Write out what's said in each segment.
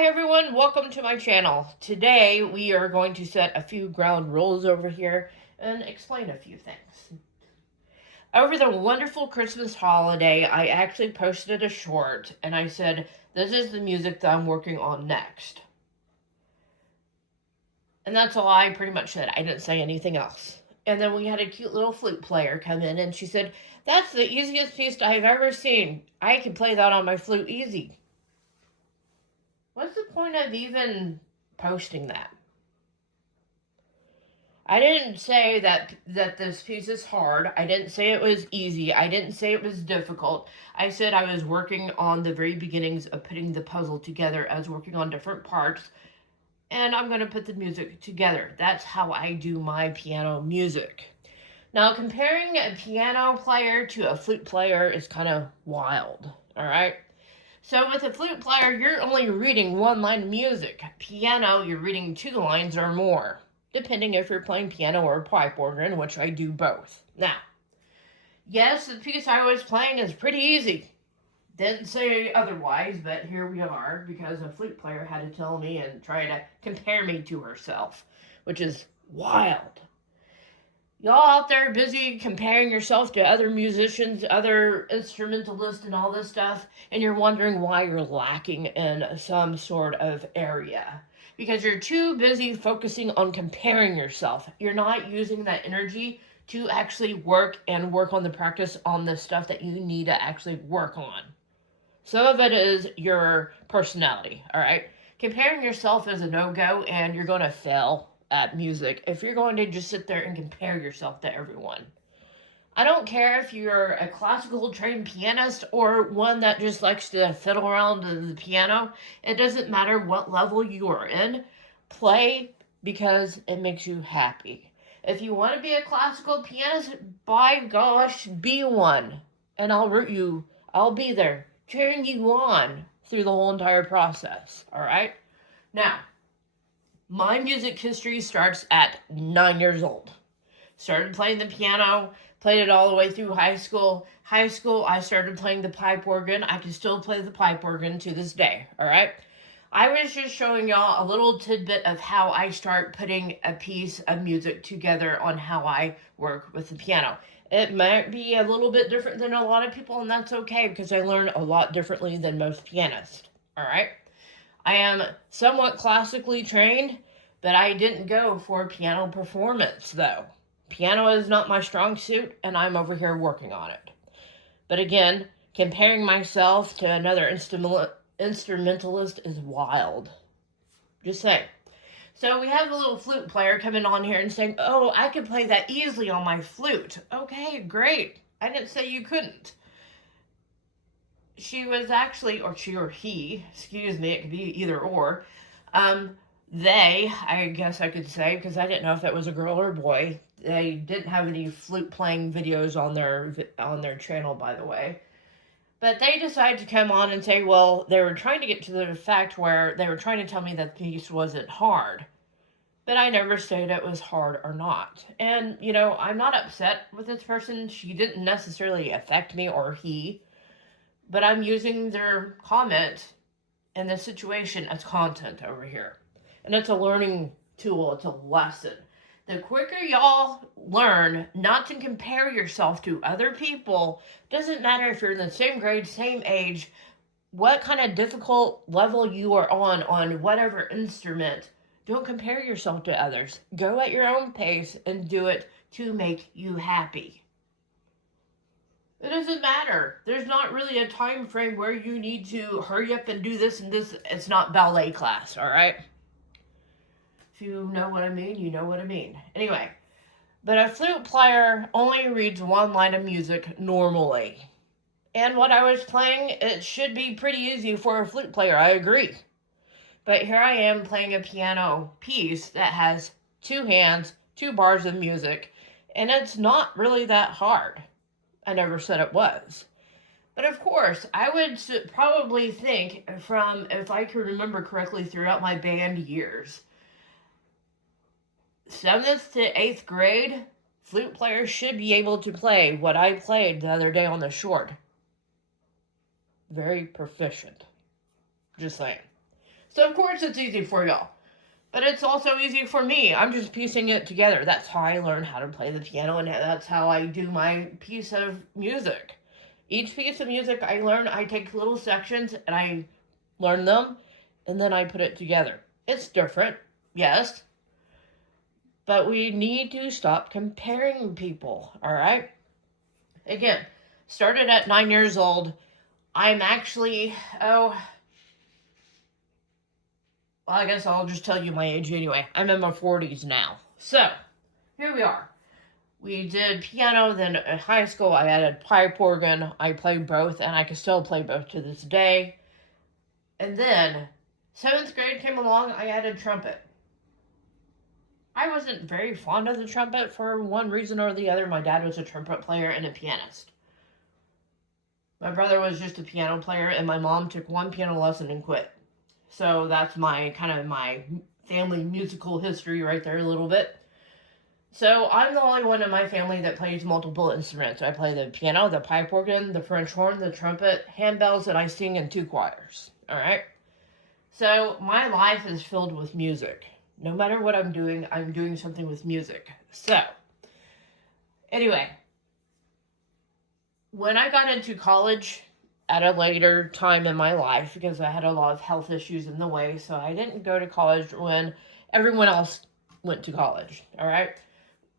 Hi everyone, welcome to my channel. Today we are going to set a few ground rules over here and explain a few things. Over the wonderful Christmas holiday, I actually posted a short and I said, this is the music that I'm working on next. And that's all I pretty much said. I didn't say anything else. And then we had a cute little flute player come in and she said, that's the easiest piece I've ever seen. I can play that on my flute easy. What's the point of even posting that? I didn't say that this piece is hard. I didn't say it was easy. I didn't say it was difficult. I said I was working on the very beginnings of putting the puzzle together. I was working on different parts, and I'm going to put the music together. That's how I do my piano music. Now, comparing a piano player to a flute player is kind of wild, all right? So with a flute player, you're only reading one line of music. Piano, you're reading 2 lines or more, depending if you're playing piano or pipe organ, which I do both. Now, yes, the piece I was playing is pretty easy. Didn't say otherwise, but here we are, because a flute player had to tell me and try to compare me to herself, which is wild. Y'all out there busy comparing yourself to other musicians, other instrumentalists, and all this stuff, and you're wondering why you're lacking in some sort of area. Because you're too busy focusing on comparing yourself. You're not using that energy to actually work on the practice on the stuff that you need to actually work on. Some of it is your personality, all right? Comparing yourself is a no-go, and you're going to fail at music if you're going to just sit there and compare yourself to everyone. I don't care if you're a classical trained pianist or one that just likes to fiddle around the piano. It doesn't matter what level you are in. Play because it makes you happy. If you want to be a classical pianist, by gosh, be one. And I'll root you. I'll be there cheering you on through the whole entire process. All right? Now, my music history starts at 9 years old. Started playing the piano, played it all the way through high school. High school, I started playing the pipe organ. I can still play the pipe organ to this day, all right? I was just showing y'all a little tidbit of how I start putting a piece of music together on how I work with the piano. It might be a little bit different than a lot of people, and that's okay because I learn a lot differently than most pianists, all right? I am somewhat classically trained, but I didn't go for piano performance, though. Piano is not my strong suit, and I'm over here working on it. But again, comparing myself to another instrumentalist is wild. Just saying. So we have a little flute player coming on here and saying, oh, I could play that easily on my flute. Okay, great. I didn't say you couldn't. She was actually, or she or he, excuse me, it could be either or. They, I guess I could say, because I didn't know if it was a girl or a boy. They didn't have any flute playing videos on their channel, by the way. But they decided to come on and say, well, they were trying to get to the fact where they were trying to tell me that the piece wasn't hard. But I never said it was hard or not. And, you know, I'm not upset with this person. She didn't necessarily affect me, or he. But I'm using their comment in this situation as content over here. And it's a learning tool. It's a lesson. The quicker y'all learn not to compare yourself to other people, doesn't matter if you're in the same grade, same age, what kind of difficult level you are on whatever instrument, don't compare yourself to others. Go at your own pace and do it to make you happy. It doesn't matter. There's not really a time frame where you need to hurry up and do this and this. It's not ballet class, all right? If you know what I mean, you know what I mean. Anyway, but a flute player only reads one line of music normally. And what I was playing, it should be pretty easy for a flute player, I agree. But here I am playing a piano piece that has 2 hands, 2 bars of music, and it's not really that hard. I never said it was. But of course, I would probably think from, if I can remember correctly, throughout my band years, 7th to 8th grade, flute players should be able to play what I played the other day on the short. Very proficient. Just saying. So of course it's easy for y'all. But it's also easy for me. I'm just piecing it together. That's how I learn how to play the piano, and that's how I do my piece of music. Each piece of music I learn, I take little sections and I learn them, and then I put it together. It's different, yes, but we need to stop comparing people, all right? Again, started at 9 years old. I'm actually, well, I guess I'll just tell you my age anyway. I'm in my 40s now. So, here we are. We did piano, then in high school I added pipe organ. I played both, and I can still play both to this day. And then, 7th grade came along, I added trumpet. I wasn't very fond of the trumpet for one reason or the other. My dad was a trumpet player and a pianist. My brother was just a piano player, and my mom took one piano lesson and quit. So that's my family musical history right there a little bit. So I'm the only one in my family that plays multiple instruments. I play the piano, the pipe organ, the French horn, the trumpet, handbells, and I sing in 2 choirs. All right? So my life is filled with music. No matter what I'm doing something with music. So, anyway, when I got into college at a later time in my life, because I had a lot of health issues in the way, so I didn't go to college when everyone else went to college. All right?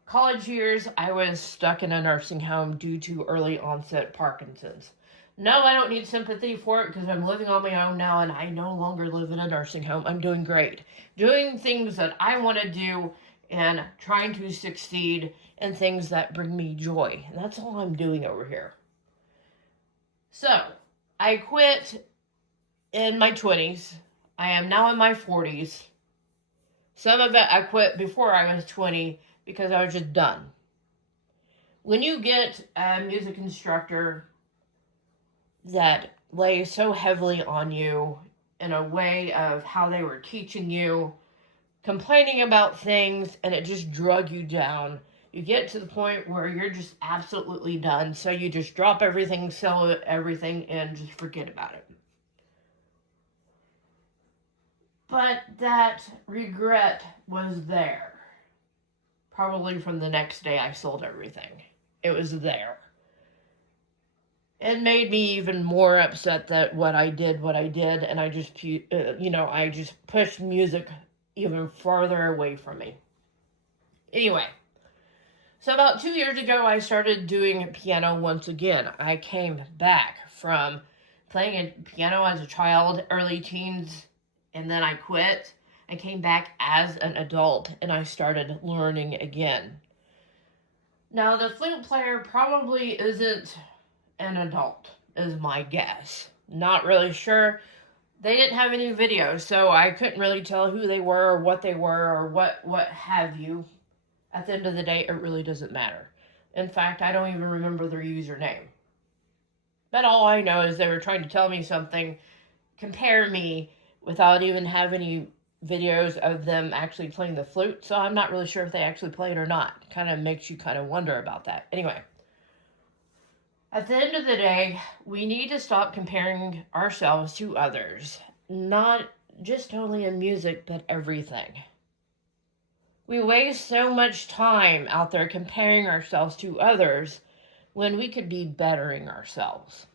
College years, I was stuck in a nursing home due to early onset Parkinson's. No, I don't need sympathy for it because I'm living on my own now and I no longer live in a nursing home. I'm doing great. Doing things that I want to do and trying to succeed in things that bring me joy. And that's all I'm doing over here. So, I quit in my 20s. I am now in my 40s. Some of it I quit before I was 20 because I was just done. When you get a music instructor that lays so heavily on you in a way of how they were teaching you, complaining about things, and it just drug you down, you get to the point where you're just absolutely done, so you just drop everything, sell everything, and just forget about it. But that regret was there. Probably from the next day I sold everything. It was there. It made me even more upset that what I did, and I just, I just pushed music even farther away from me. Anyway, so about 2 years ago, I started doing piano once again. I came back from playing piano as a child, early teens, and then I quit. I came back as an adult, and I started learning again. Now, the flute player probably isn't an adult, is my guess. Not really sure. They didn't have any videos, so I couldn't really tell who they were or what what have you. At the end of the day, it really doesn't matter. In fact, I don't even remember their username. But all I know is they were trying to tell me something, compare me, without even having any videos of them actually playing the flute, so I'm not really sure if they actually played or not. Kind of makes you kind of wonder about that. Anyway, at the end of the day, we need to stop comparing ourselves to others. Not just only in music, but everything. We waste so much time out there comparing ourselves to others when we could be bettering ourselves.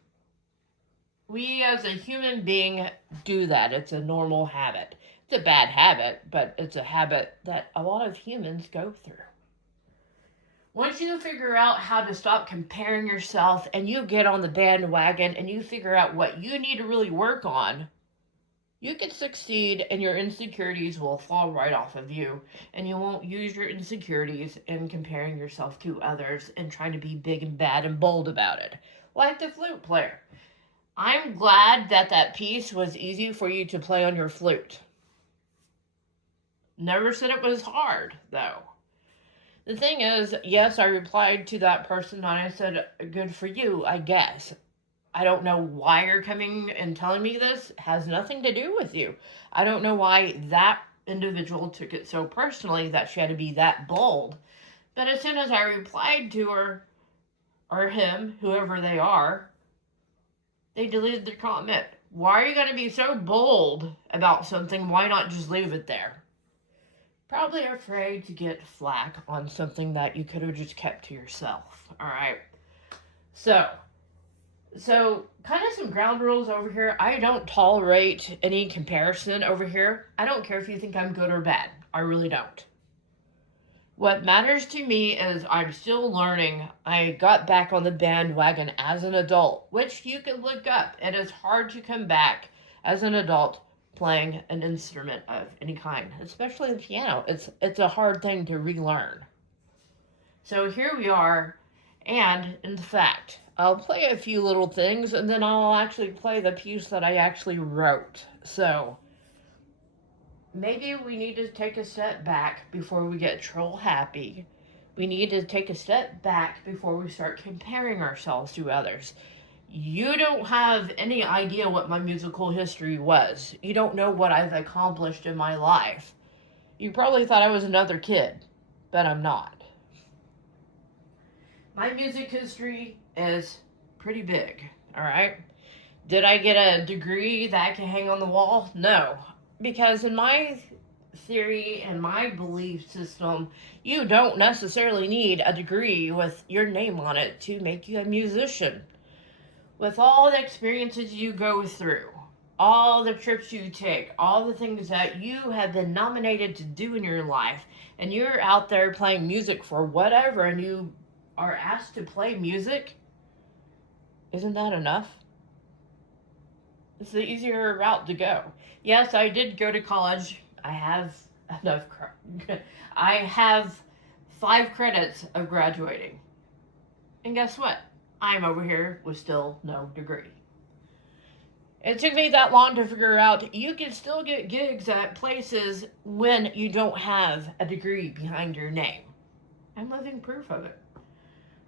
We as a human being do that. It's a normal habit. It's a bad habit, but it's a habit that a lot of humans go through. Once you figure out how to stop comparing yourself and you get on the bandwagon and you figure out what you need to really work on, you can succeed and your insecurities will fall right off of you, and you won't use your insecurities in comparing yourself to others and trying to be big and bad and bold about it. Like the flute player. I'm glad that piece was easy for you to play on your flute. Never said it was hard, though. The thing is, yes, I replied to that person and I said, good for you, I guess. I don't know why you're coming and telling me this. It has nothing to do with you. I don't know why that individual took it so personally that she had to be that bold. But as soon as I replied to her, or him, whoever they are, they deleted their comment. Why are you going to be so bold about something? Why not just leave it there? Probably afraid to get flack on something that you could have just kept to yourself. All right. So kind of some ground rules over here. I don't tolerate any comparison over here. I don't care if you think I'm good or bad. I really don't. What matters to me is I'm still learning. I got back on the bandwagon as an adult, which you can look up. It is hard to come back as an adult playing an instrument of any kind, especially the piano. It's a hard thing to relearn. So here we are, and in fact, I'll play a few little things and then I'll actually play the piece that I actually wrote. So maybe we need to take a step back before we get troll happy. We need to take a step back before we start comparing ourselves to others. You don't have any idea what my musical history was. You don't know what I've accomplished in my life. You probably thought I was another kid, but I'm not. My music history is pretty big, all right? Did I get a degree that I can hang on the wall? No. Because in my theory and my belief system, you don't necessarily need a degree with your name on it to make you a musician. With all the experiences you go through, all the trips you take, all the things that you have been nominated to do in your life, and you're out there playing music for whatever, and you are asked to play music, isn't that enough? It's the easier route to go. Yes, I did go to college. I have enough. I have 5 credits of graduating. And guess what? I'm over here with still no degree. It took me that long to figure out you can still get gigs at places when you don't have a degree behind your name. I'm living proof of it.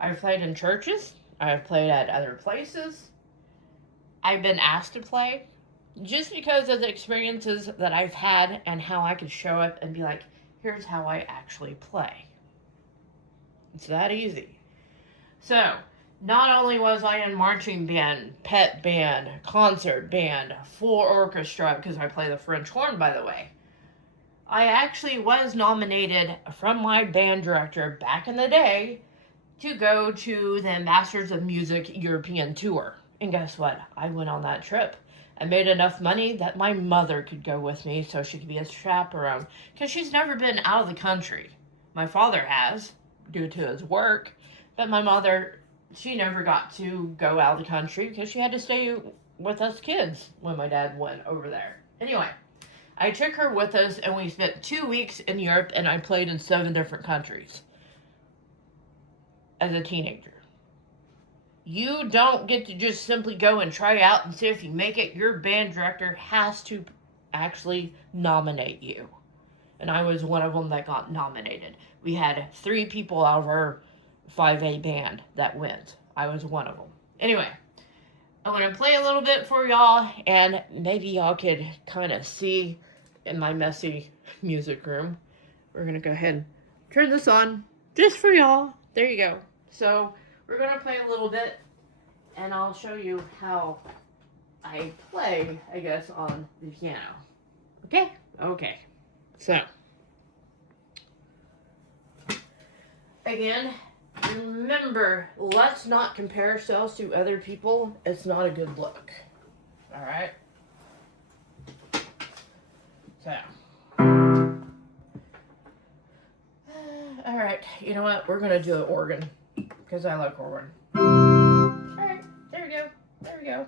I've played in churches. I've played at other places. I've been asked to play just because of the experiences that I've had and how I could show up and be like, here's how I actually play. It's that easy. So, not only was I in marching band, pep band, concert band, full orchestra, because I play the French horn, by the way, I actually was nominated from my band director back in the day to go to the Masters of Music European Tour. And guess what? I went on that trip. I made enough money that my mother could go with me so she could be a chaperone, because she's never been out of the country. My father has, due to his work, but my mother, she never got to go out of the country because she had to stay with us kids when my dad went over there. Anyway, I took her with us and we spent 2 weeks in Europe, and I played in 7 different countries as a teenager. You don't get to just simply go and try out and see if you make it. Your band director has to actually nominate you. And I was one of them that got nominated. We had 3 people out of our 5A band that went. I was one of them. Anyway, I'm going to play a little bit for y'all, and maybe y'all could kind of see in my messy music room. We're going to go ahead and turn this on just for y'all. There you go. So we're going to play a little bit, and I'll show you how I play, I guess, on the piano. Okay? Okay. So, again, remember, let's not compare ourselves to other people. It's not a good look. Alright? So. Alright, you know what? We're going to do an organ, because I like organ. Alright, there we go. There we go.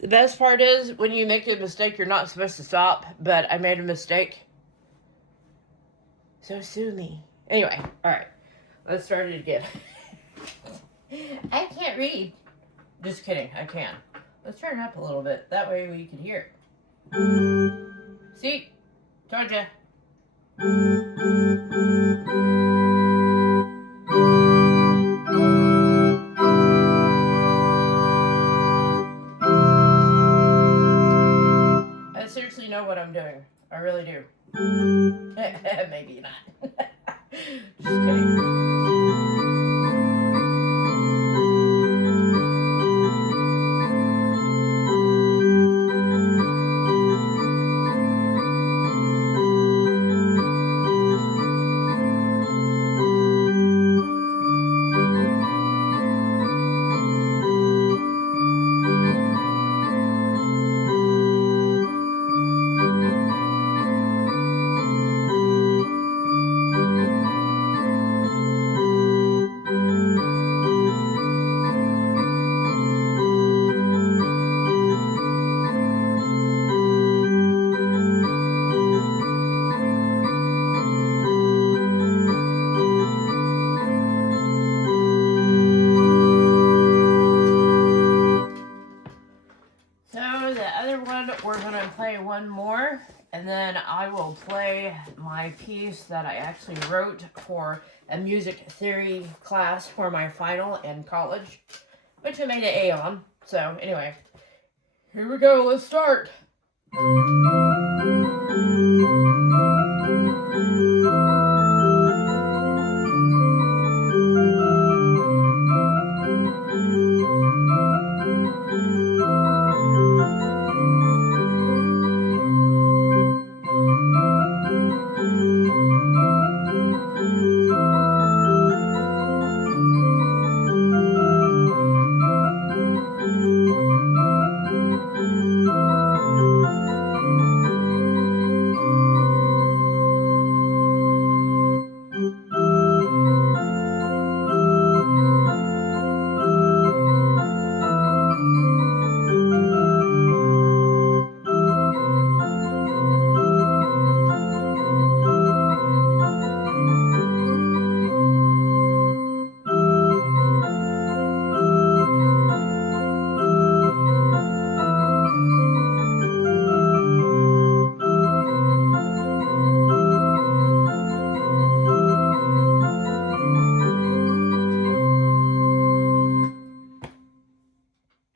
The best part is when you make a mistake, you're not supposed to stop, but I made a mistake. So sue me. Anyway, alright. Let's start it again. I can't read. Just kidding, I can. Let's turn it up a little bit. That way we can hear it. See? Told ya. I really do. Maybe not. Just kidding. So the other one, we're gonna play one more, and then I will play my piece that I actually wrote for a music theory class for my final in college, which I made an A on. So anyway, here we go. Let's start.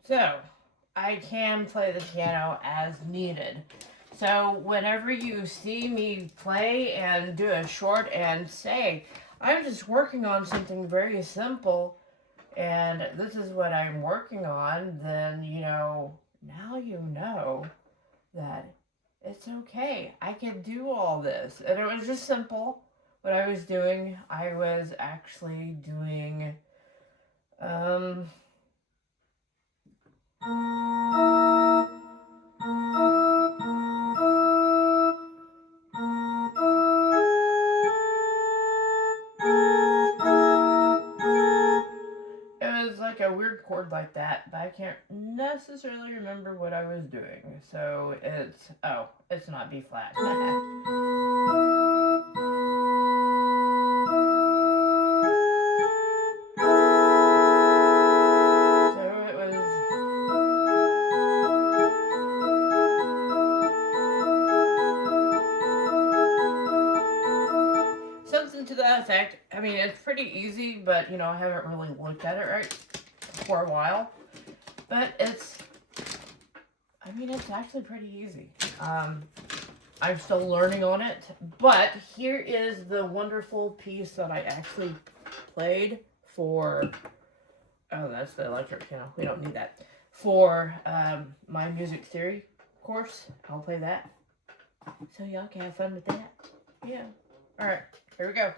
So, I can play the piano as needed. So, whenever you see me play and do a short and say, I'm just working on something very simple and this is what I'm working on, then, now you know that it's okay. I can do all this. And it was just simple what I was doing. I was actually doing, it was like a weird chord like that, but I can't necessarily remember what I was doing. So it's not B flat. Something to that effect. I mean, it's pretty easy, but I haven't really looked at it right for a while. But it's actually pretty easy. I'm still learning on it, but here is the wonderful piece that I actually played for. Oh, that's the electric piano. We don't need that for my music theory course. I'll play that, so y'all can have fun with that. Yeah. All right. Here we go.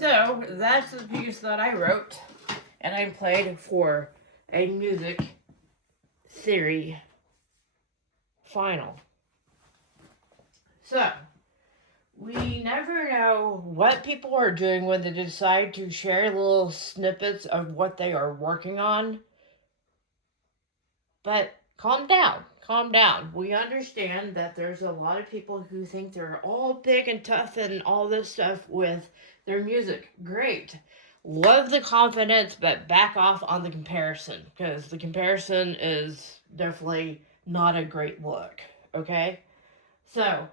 So that's the piece that I wrote, and I played for a music theory final. So, we never know what people are doing when they decide to share little snippets of what they are working on. But calm down, calm down. We understand that there's a lot of people who think they're all big and tough and all this stuff with their music. Great. Love the confidence, but back off on the comparison, because the comparison is definitely not a great look. Okay? So,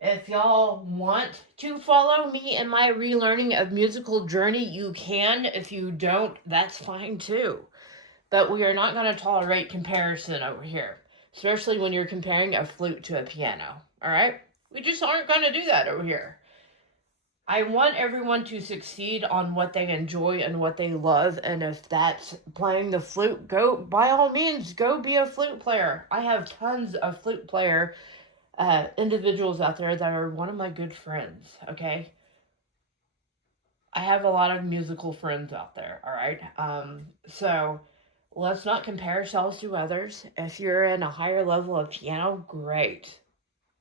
if y'all want to follow me in my relearning of musical journey, you can. If you don't, that's fine too. But we are not going to tolerate comparison over here, especially when you're comparing a flute to a piano. All right? We just aren't going to do that over here. I want everyone to succeed on what they enjoy and what they love, and if that's playing the flute, go, by all means, go be a flute player. I have tons of flute player individuals out there that are one of my good friends, okay? I have a lot of musical friends out there, all right? So let's not compare ourselves to others. If you're in a higher level of piano, great.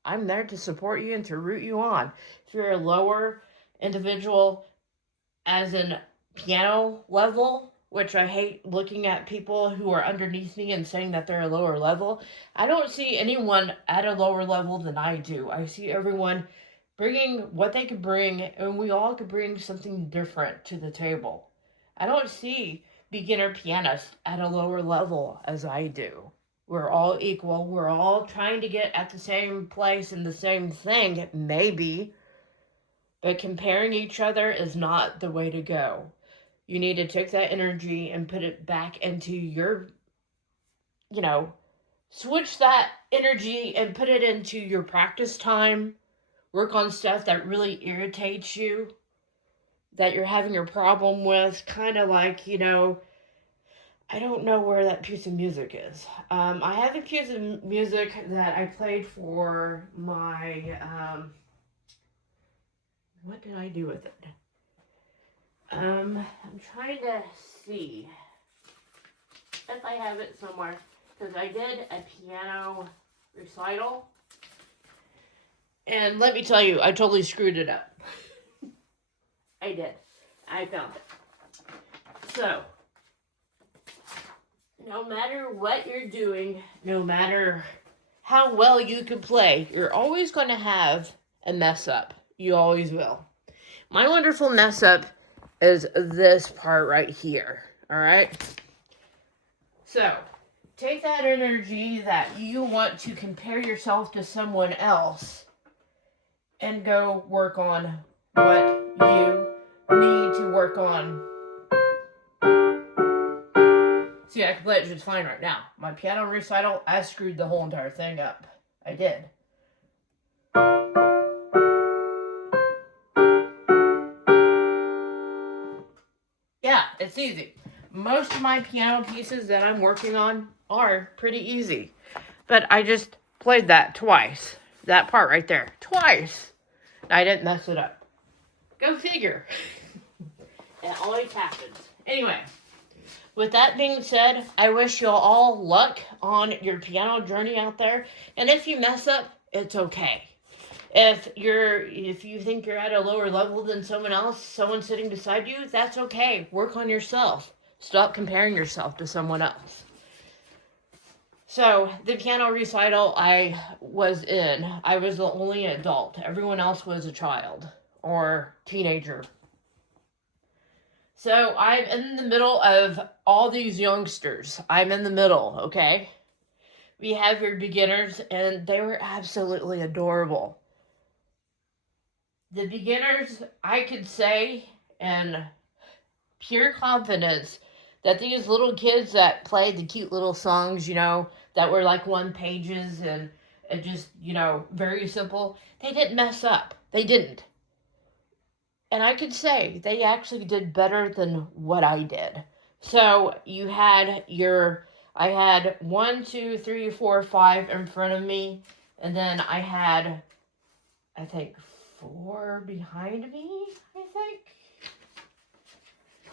I'm there to support you and to root you on. If you're a lower individual, as in piano level, which I hate looking at people who are underneath me and saying that they're a lower level. I don't see anyone at a lower level than I do. I see everyone bringing what they could bring, and we all could bring something different to the table. I don't see beginner pianists at a lower level as I do. We're all equal. We're all trying to get at the same place and the same thing, maybe. But comparing each other is not the way to go. You need to take that energy and put it back into your, switch that energy and put it into your practice time. Work on stuff that really irritates you, that you're having a problem with. Kind of like, I don't know where that piece of music is. I have a piece of music that I played for my, what did I do with it? I'm trying to see if I have it somewhere, because I did a piano recital, and let me tell you, I totally screwed it up. I did. I found it. So, no matter what you're doing, no matter how well you can play, you're always going to have a mess up. You always will. My wonderful mess up is this part right here. All right? So, take that energy that you want to compare yourself to someone else and go work on what you need to work on. See, I can play it just fine right now. My piano recital, I screwed the whole entire thing up. I did. Yeah, it's easy. Most of my piano pieces that I'm working on are pretty easy. But I just played that twice. That part right there. Twice. I didn't mess it up. Go figure. It always happens. Anyway, with that being said, I wish you all luck on your piano journey out there. And if you mess up, it's okay. If you think you're at a lower level than someone else, someone sitting beside you, that's okay. Work on yourself. Stop comparing yourself to someone else. So, the piano recital I was in, I was the only adult. Everyone else was a child or teenager. So, I'm in the middle of all these youngsters. I'm in the middle, okay? We have your beginners, and they were absolutely adorable. The beginners, I could say, in pure confidence, that these little kids that played the cute little songs, that were like one pages and just, very simple, they didn't mess up. They didn't. And I could say they actually did better than what I did. So I had 1, 2, 3, 4, 5 in front of me, and then I had, I think, 4 behind me, I think.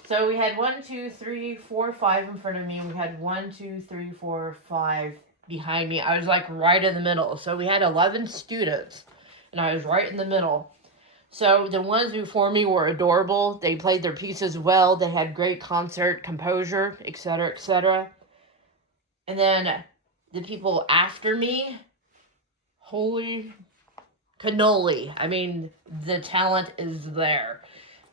So we had 1, 2, 3, 4, 5 in front of me. We had 1, 2, 3, 4, 5 behind me. I was like right in the middle. So we had 11 students, and I was right in the middle. So the ones before me were adorable. They played their pieces well. They had great concert composure, etc., etc. And then the people after me, holy cannoli. I mean, the talent is there.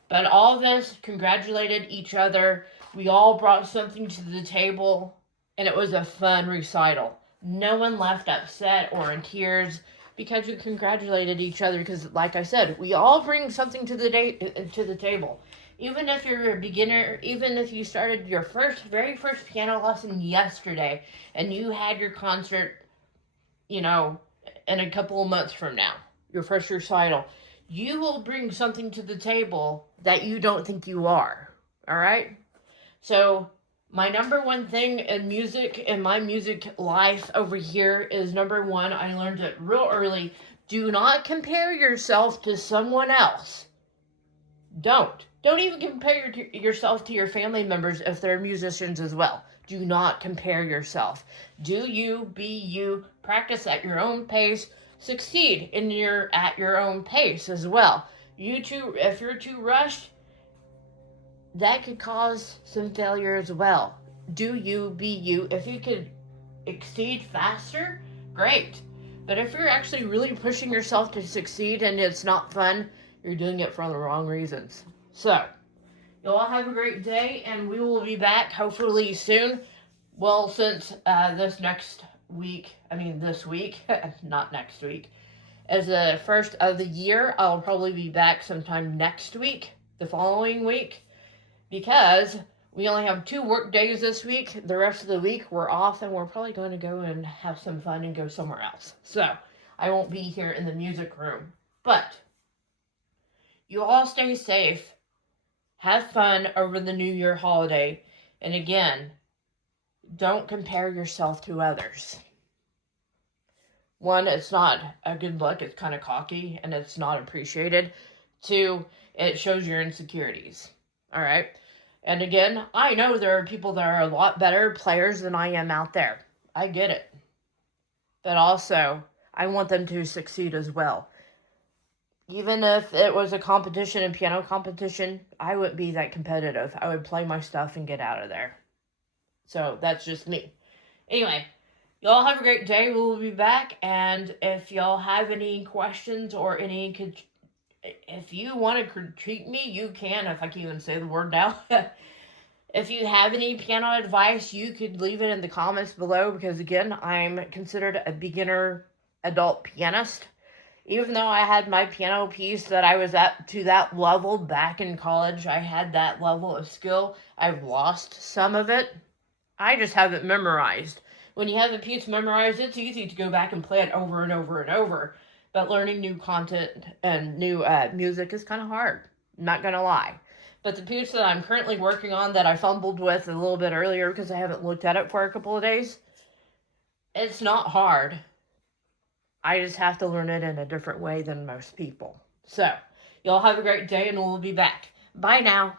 But all of us congratulated each other. We all brought something to the table, and it was a fun recital. No one left upset or in tears because we congratulated each other. Because, like I said, we all bring something to the table. Even if you're a beginner, even if you started your very first piano lesson yesterday, and you had your concert, in a couple of months from now, your first recital, you will bring something to the table that you don't think you are. All right? So, my number one thing in music, in my music life over here, is number one, I learned it real early. Do not compare yourself to someone else. Don't. Don't even compare yourself to your family members if they're musicians as well. Do not compare yourself. Do you, be you, practice at your own pace, succeed at your own pace as well. If you're too rushed, that could cause some failure as well. Do you, be you. If you could exceed faster, great. But if you're actually really pushing yourself to succeed and it's not fun, you're doing it for the wrong reasons. So, you all have a great day, and we will be back hopefully soon. Well, since this week, not next week, as the first of the year, I'll probably be back sometime next week, the following week, because we only have 2 work days this week. The rest of the week we're off, and we're probably going to go and have some fun and go somewhere else. So, I won't be here in the music room. But, you all stay safe. Have fun over the New Year holiday. And again, don't compare yourself to others. 1, it's not a good look. It's kind of cocky and it's not appreciated. 2, it shows your insecurities. All right? And again, I know there are people that are a lot better players than I am out there. I get it. But also, I want them to succeed as well. Even if it was a competition, a piano competition, I wouldn't be that competitive. I would play my stuff and get out of there. So that's just me. Anyway, y'all have a great day. We'll be back. And if y'all have any questions or if you want to critique me, you can, if I can even say the word now. If you have any piano advice, you could leave it in the comments below, because again, I'm considered a beginner adult pianist. Even though I had my piano piece that I was at to that level back in college, I had that level of skill. I've lost some of it. I just have it memorized. When you have a piece memorized, it's easy to go back and play it over and over and over. But learning new content and new music is kind of hard. I'm not going to lie. But the piece that I'm currently working on, that I fumbled with a little bit earlier because I haven't looked at it for a couple of days, it's not hard. I just have to learn it in a different way than most people. So, y'all have a great day, and we'll be back. Bye now.